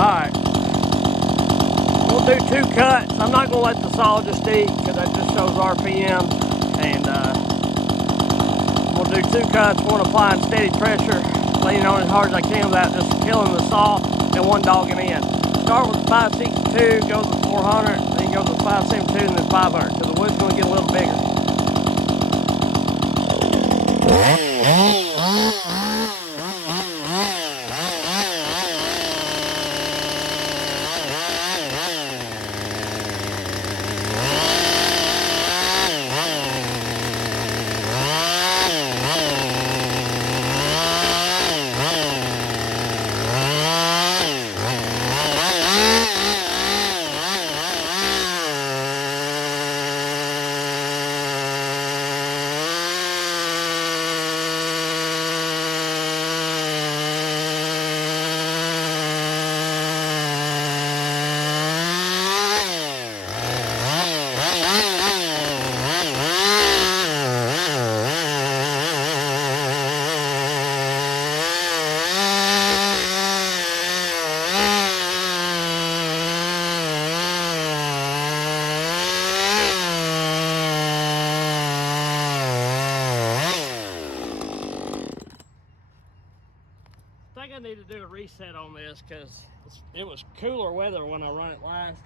Alright, we'll do 2 cuts. I'm not going to let the saw just eat because that just shows RPM. And we'll do 2 cuts, one applying steady pressure, leaning on as hard as I can without just killing the saw, and one dogging in. Start with the 562, go to the 400, then go to the 572, and then 500. So the wood's going to get a little bigger. I think I need to do a reset on this because it was cooler weather when I run it last.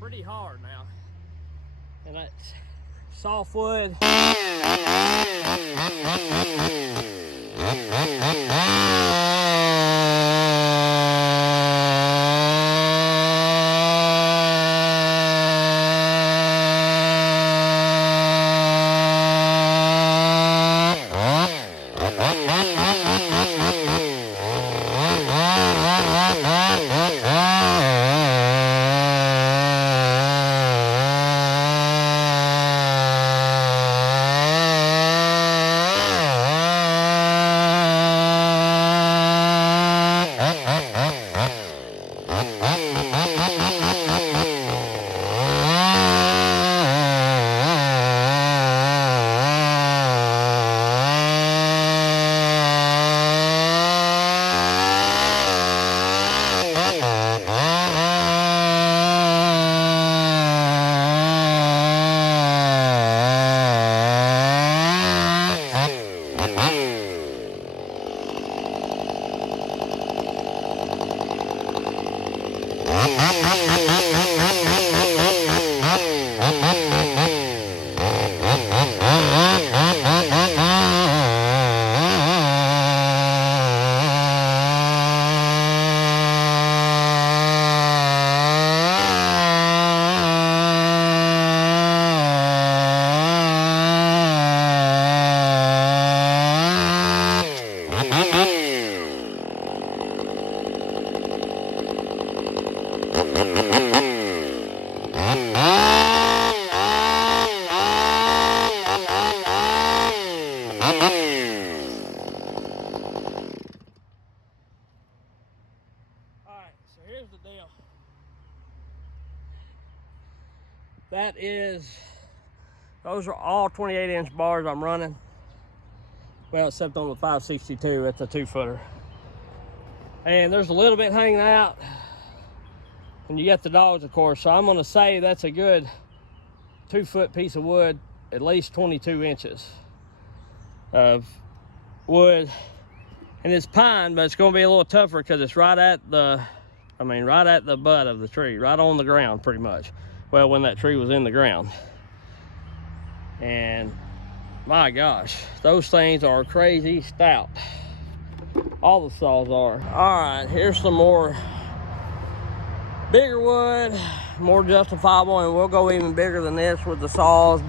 Pretty hard now, and that's softwood. Alright, so here's the deal. Those are all 28-inch bars I'm running. Well, except on the 562, it's a 2-footer. And there's a little bit hanging out. And you got the dogs, of course. So I'm gonna say that's a good 2-foot piece of wood, at least 22 inches of wood. And it's pine, but it's gonna be a little tougher because it's right at the butt of the tree, right on the ground pretty much. Well, when that tree was in the ground. And my gosh, those things are crazy stout. All the saws are. All right, here's some more bigger wood, more justifiable, and we'll go even bigger than this with the saws.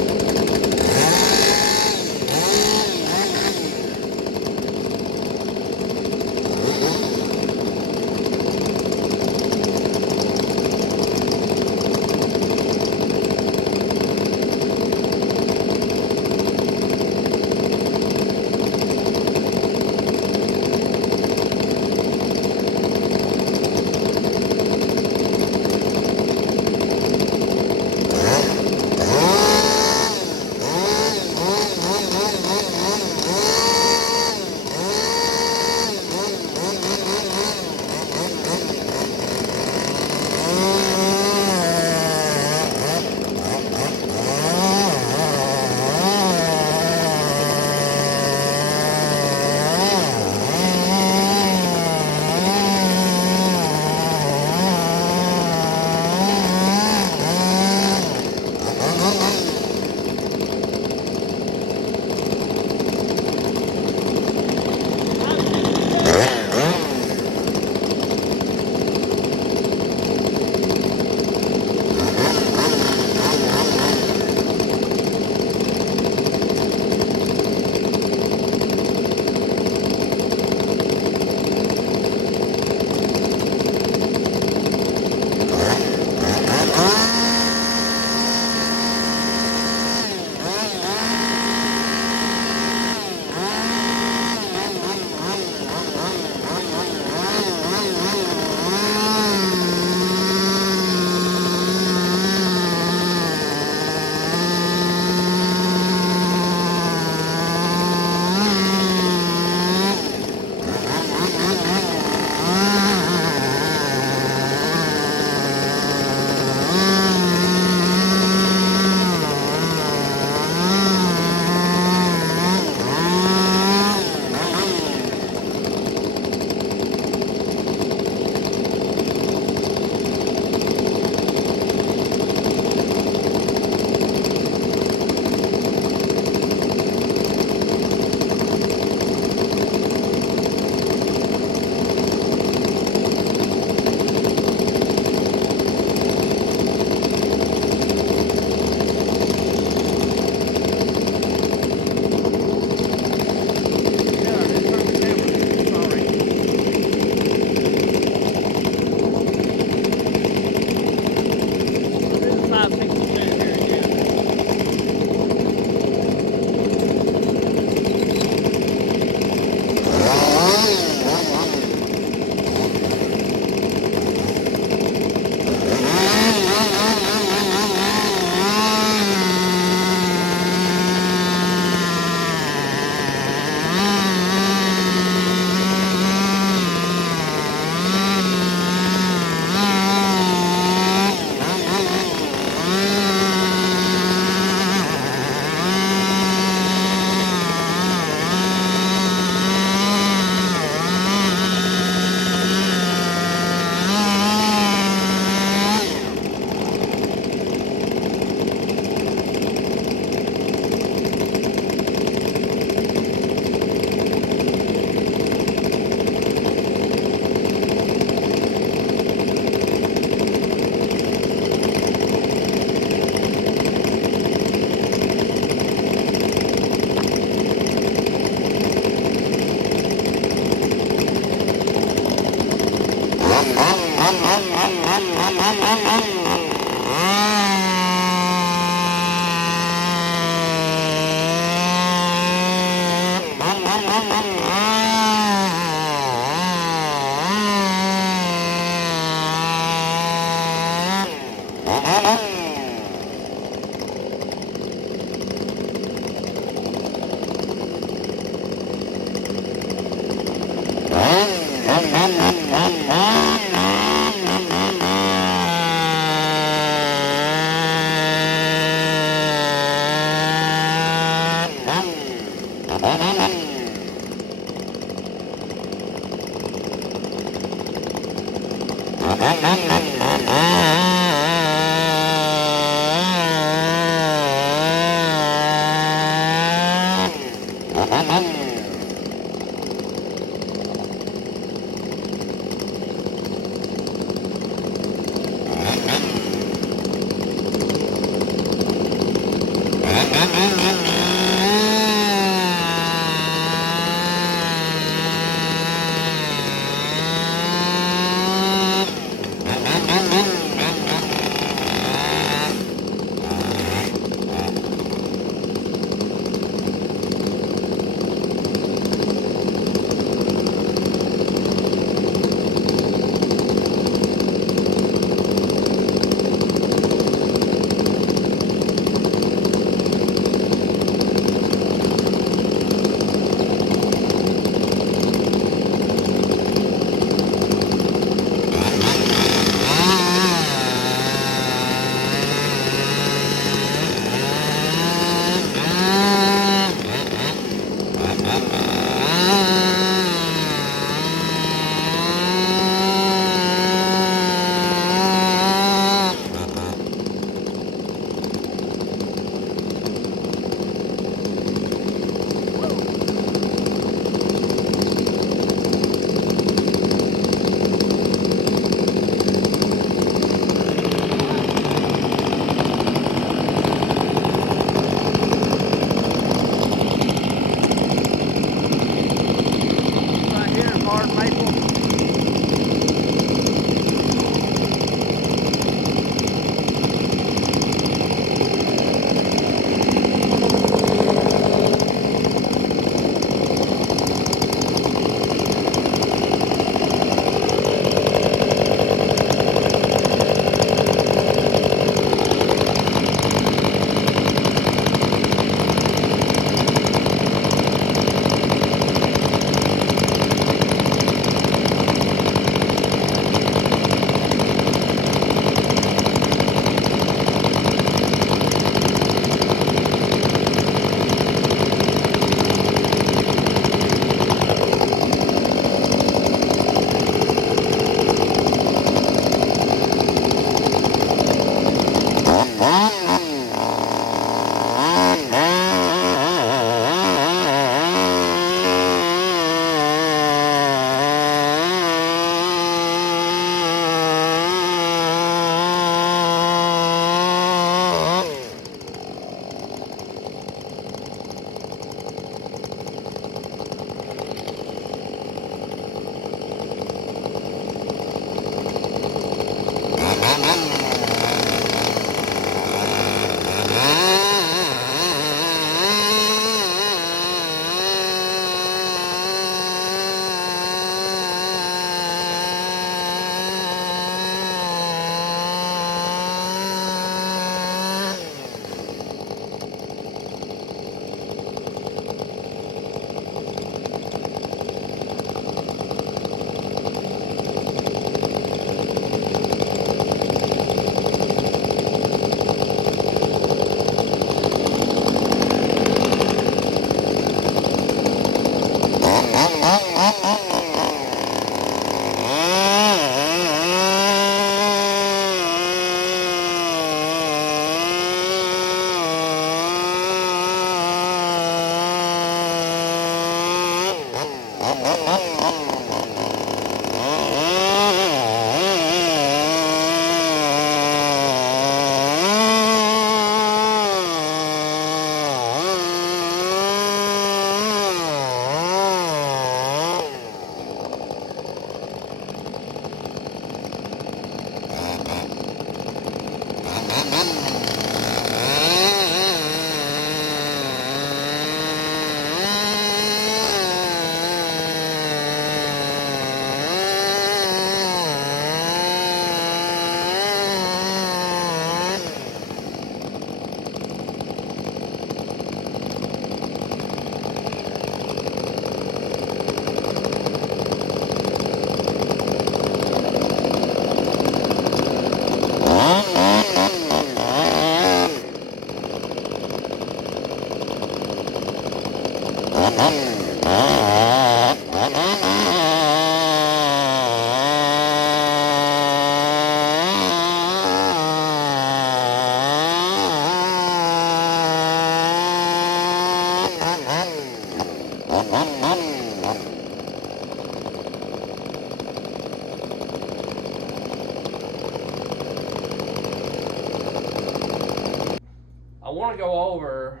to go over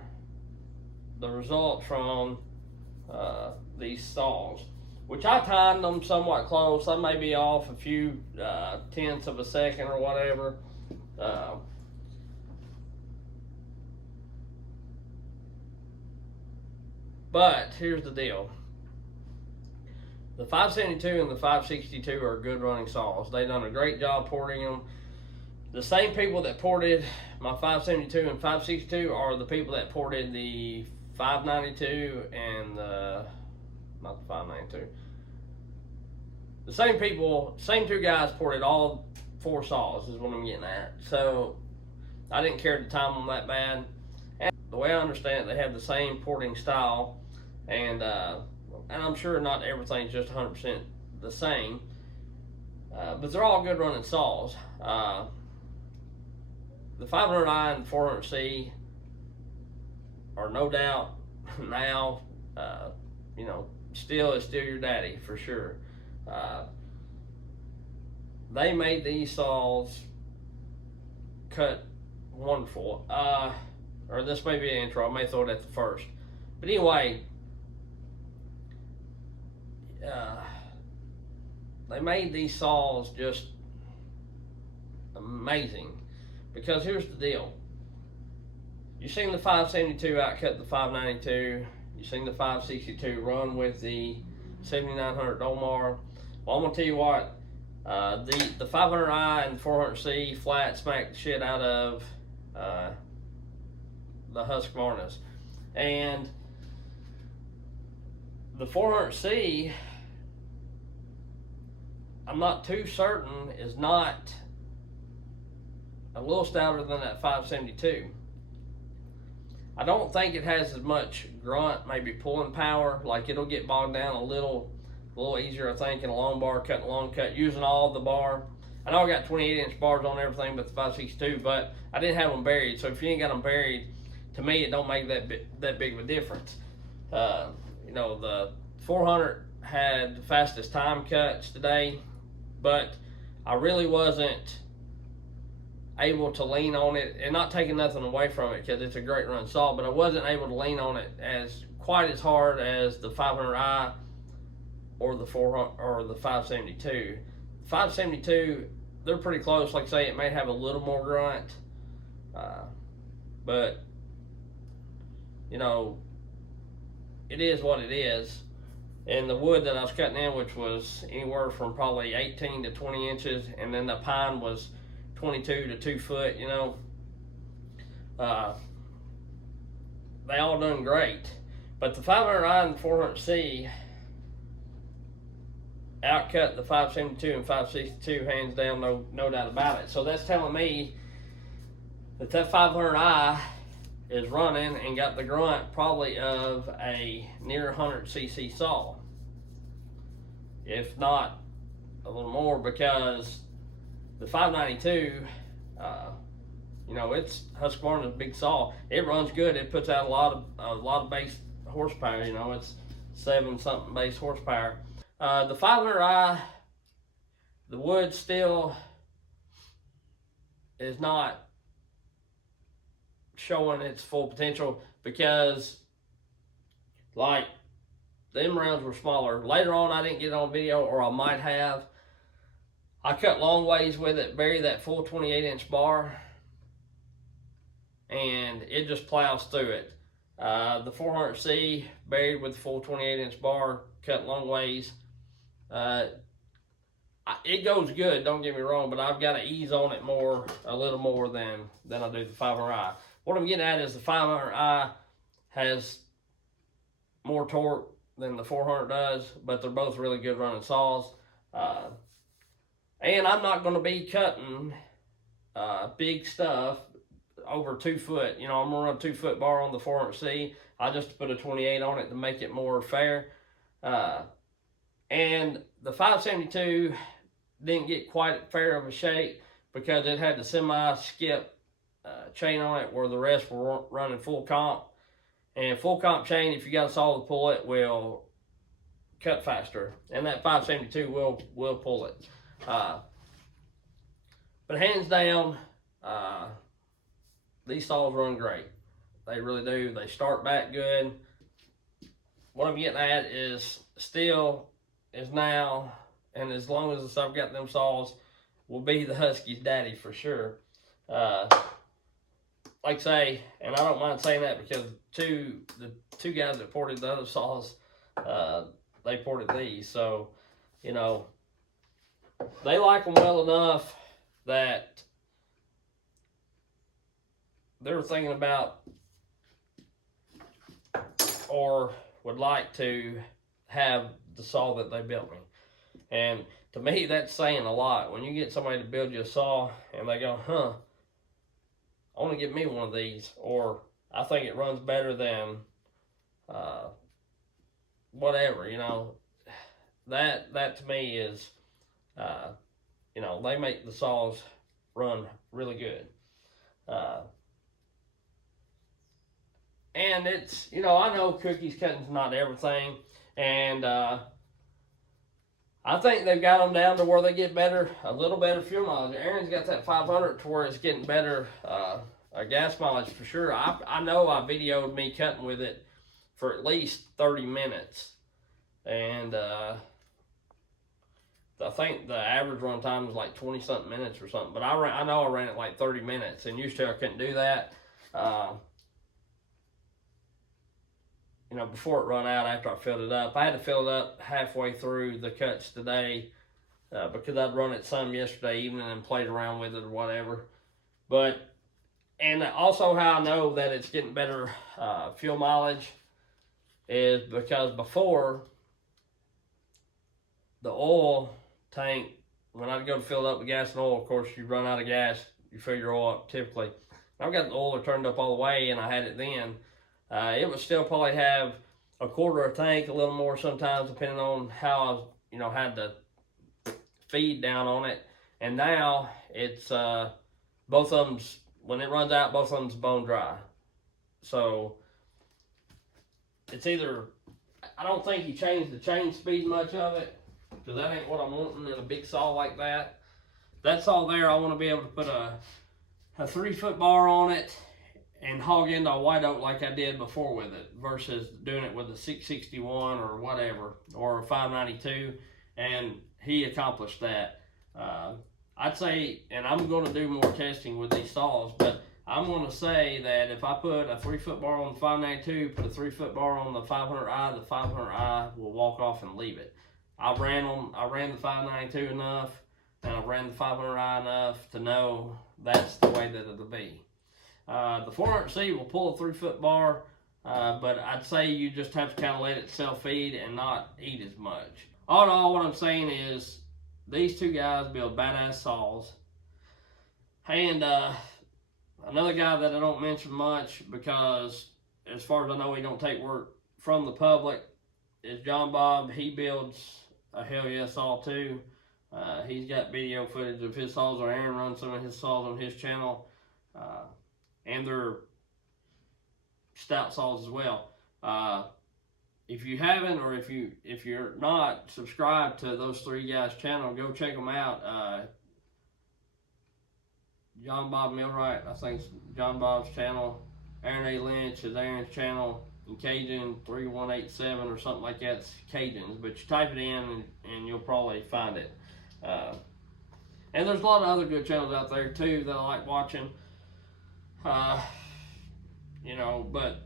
the results from these saws, which I timed them somewhat close. I may be off a few tenths of a second or whatever. But here's the deal. The 572 and the 562 are good running saws. They've done a great job porting them. The same people that ported my 572 and 562 are the people that ported the 592 and not the 592. The same people, same two guys ported all 4 saws is what I'm getting at. So I didn't care to time them that bad. And the way I understand it, they have the same porting style, and I'm sure not everything's just 100% the same, but they're all good running saws. The 500i and 400C are no doubt now, still your daddy for sure. They made these saws cut wonderful. Or this may be an intro. I may throw it at the first. But anyway, they made these saws just amazing. Because here's the deal. You've seen the 572 outcut the 592. You've seen the 562 run with the 7900 Domar. Well, I'm going to tell you what. The 500i and 400C flat smacked the shit out of the Husqvarnas. And the 400C, I'm not too certain, is not a little stouter than that 572. I don't think it has as much grunt, maybe pulling power. Like, it'll get bogged down a little easier, I think, in a long bar, cutting a long cut, using all the bar. I know I got 28-inch bars on everything but the 562, but I didn't have them buried. So if you ain't got them buried, to me, it don't make that big of a difference. The 400 had the fastest time cuts today, but I really wasn't able to lean on it, and not taking nothing away from it because it's a great run saw, but I wasn't able to lean on it quite as hard as the 500i or the 400 or the 572. 572, they're pretty close. Like I say, it may have a little more grunt, but it is what it is. And the wood that I was cutting in, which was anywhere from probably 18 to 20 inches, and then the pine was 22 to 2 foot, they all done great. But the 500i and 400C outcut the 572 and 562 hands down, no doubt about it. So that's telling me that 500i is running and got the grunt probably of a near 100cc saw, if not a little more, because the 592, it's Husqvarna's big saw. It runs good. It puts out a lot of base horsepower. It's 7-something base horsepower. The 500i, the wood still is not showing its full potential because, like, them rounds were smaller. Later on, I didn't get it on video, or I might have. I cut long ways with it, buried that full 28-inch bar, and it just plows through it. The 400C, buried with the full 28-inch bar, cut long ways. It goes good, don't get me wrong, but I've got to ease on it a little more than I do the 500i. What I'm getting at is the 500i has more torque than the 400 does, but they're both really good running saws. And I'm not going to be cutting big stuff over 2 foot. I'm going to run a 2 foot bar on the 400C. I just put a 28 on it to make it more fair. And the 572 didn't get quite fair of a shake because it had the semi-skip chain on it, where the rest were running full comp. And full comp chain, if you got a saw to pull it, will cut faster. And that 572 will pull it. But hands down, these saws run great. They really do. They start back good. What I'm getting at is STIHL is now, and as long as I've got them saws, will be the Husky's daddy for sure. Like I say, and I don't mind saying that because the two guys that ported the other saws, they ported these. So, you know, they like them well enough that they're thinking about or would like to have the saw that they built me. And to me, that's saying a lot. When you get somebody to build you a saw and they go, I want to get me one of these, or I think it runs better than whatever, you know, that to me is, you know, they make the saws run really good. And it's, you know, I know cookies cutting's not everything, and I think they've got them down to where they get a little better fuel mileage. Aaron's got that 500 to where it's getting better gas mileage for sure. I know I videoed me cutting with it for at least 30 minutes. And I think the average run time was like 20 something minutes or something. But I know I ran it like 30 minutes, and used to I couldn't do that. You know, before it run out after I filled it up. I had to fill it up halfway through the cuts today because I'd run it some yesterday evening and played around with it or whatever. But, and also how I know that it's getting better fuel mileage is because before, the oil tank, when I'd go to fill it up with gas and oil, of course, you run out of gas, you fill your oil up typically. I've got the oiler turned up all the way, and I had it then. It would still probably have a quarter of a tank, a little more sometimes, depending on how I, you know, had the feed down on it. And now it's both of them's, when it runs out, both of them's bone dry. So it's either, I don't think he changed the chain speed much of it, because that ain't what I'm wanting in a big saw like that. That saw there, I want to be able to put a 3-foot bar on it and hog into a white oak like I did before with it, versus doing it with a 661 or whatever, or a 592, and he accomplished that. I'd say, and I'm going to do more testing with these saws, but I'm going to say that if I put a 3-foot bar on the 592, put a 3-foot bar on the 500i, the 500i will walk off and leave it. I ran the 592 enough, and I ran the 500i enough to know that's the way that it'll be. The 400C will pull a 3-foot bar, but I'd say you just have to kind of let it self-feed and not eat as much. All in all, what I'm saying is these two guys build badass saws. And another guy that I don't mention much, because as far as I know he don't take work from the public, is John Bob. He builds a hell yeah saw too. He's got video footage of his saws, or Aaron runs some of his saws on his channel. And they're stout saws as well. If you haven't, or if you're not subscribed to those three guys' channel, go check them out. John Bob Millwright, I think it's John Bob's channel. Aaron A. Lynch is Aaron's channel. And Cajun 3187 or something like that. It's Cajun's, but you type it in and you'll probably find it. And there's a lot of other good channels out there too that I like watching. You know, but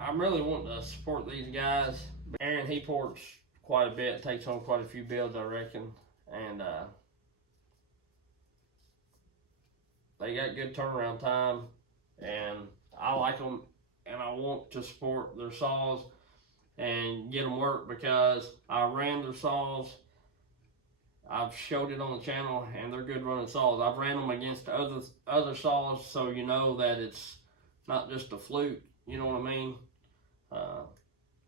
I'm really wanting to support these guys. Aaron, he ports quite a bit, takes on quite a few builds, I reckon, and they got good turnaround time, and I like them, and I want to support their saws and get them work, because I ran their saws. I've showed it on the channel, and they're good running saws. I've ran them against other saws, so you know that it's not just a fluke, you know what I mean?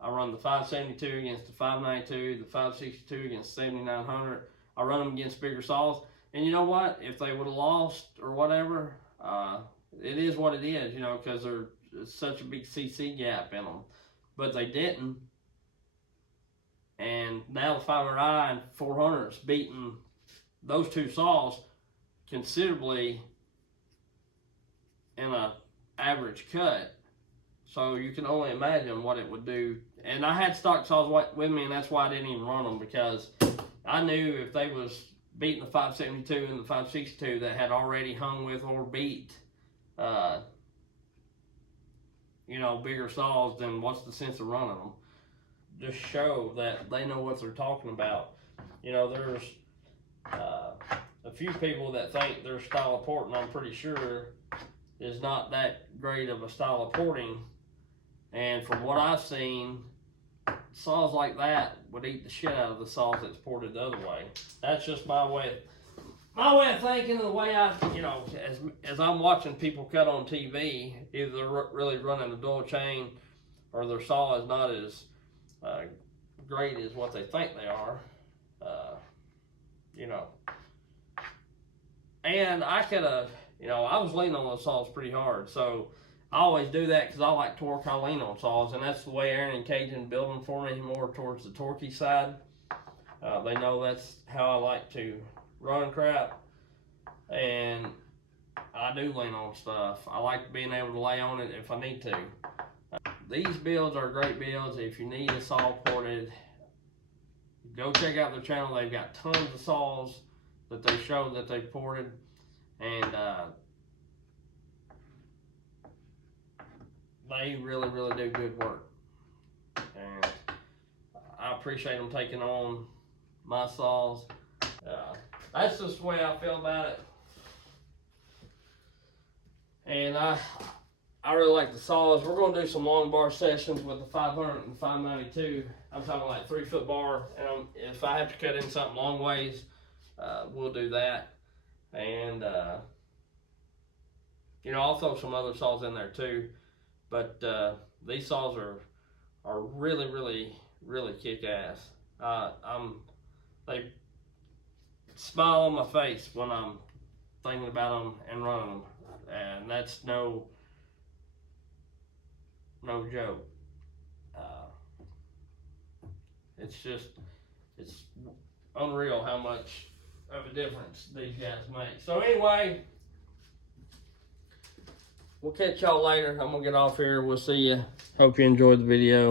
I run the 572 against the 592, the 562 against the 7900. I run them against bigger saws, and you know what? If they would have lost or whatever, it is what it is, you know, because there's such a big CC gap in them. But they didn't. And now the 500i and 400's beating those two saws considerably in a average cut. So you can only imagine what it would do. And I had stock saws with me, and that's why I didn't even run them, because I knew if they was beating the 572 and the 562 that had already hung with or beat, you know, bigger saws, then what's the sense of running them? Just show that they know what they're talking about. You know, there's a few people that think their style of porting, I'm pretty sure, is not that great of a style of porting. And from what I've seen, saws like that would eat the shit out of the saws that's ported the other way. That's just my way of thinking, and the way I, you know, as I'm watching people cut on TV, either they're really running a dual chain or their saw is not as great as what they think they are. You know, and I could have, you know, I was leaning on those saws pretty hard, so I always do that because I like torque. I lean on saws, and that's the way Aaron and Cajun build them for me, more towards the torquey side. They know that's how I like to run crap, and I do lean on stuff. I like being able to lay on it if I need to. These builds are great builds. If you need a saw ported, go check out their channel. They've got tons of saws that they show that they've ported, and they really do good work. And I appreciate them taking on my saws. That's just the way I feel about it. And I really like the saws. We're going to do some long bar sessions with the 500 and 592. I'm talking like 3-foot bar. And if I have to cut in something long ways, we'll do that. And, you know, I'll throw some other saws in there too. But these saws are really kick-ass. They smile on my face when I'm thinking about them and running them. And that's no joke. It's unreal how much of a difference these guys make. So anyway, we'll catch y'all later. I'm gonna get off here. We'll see you. Hope you enjoyed the video.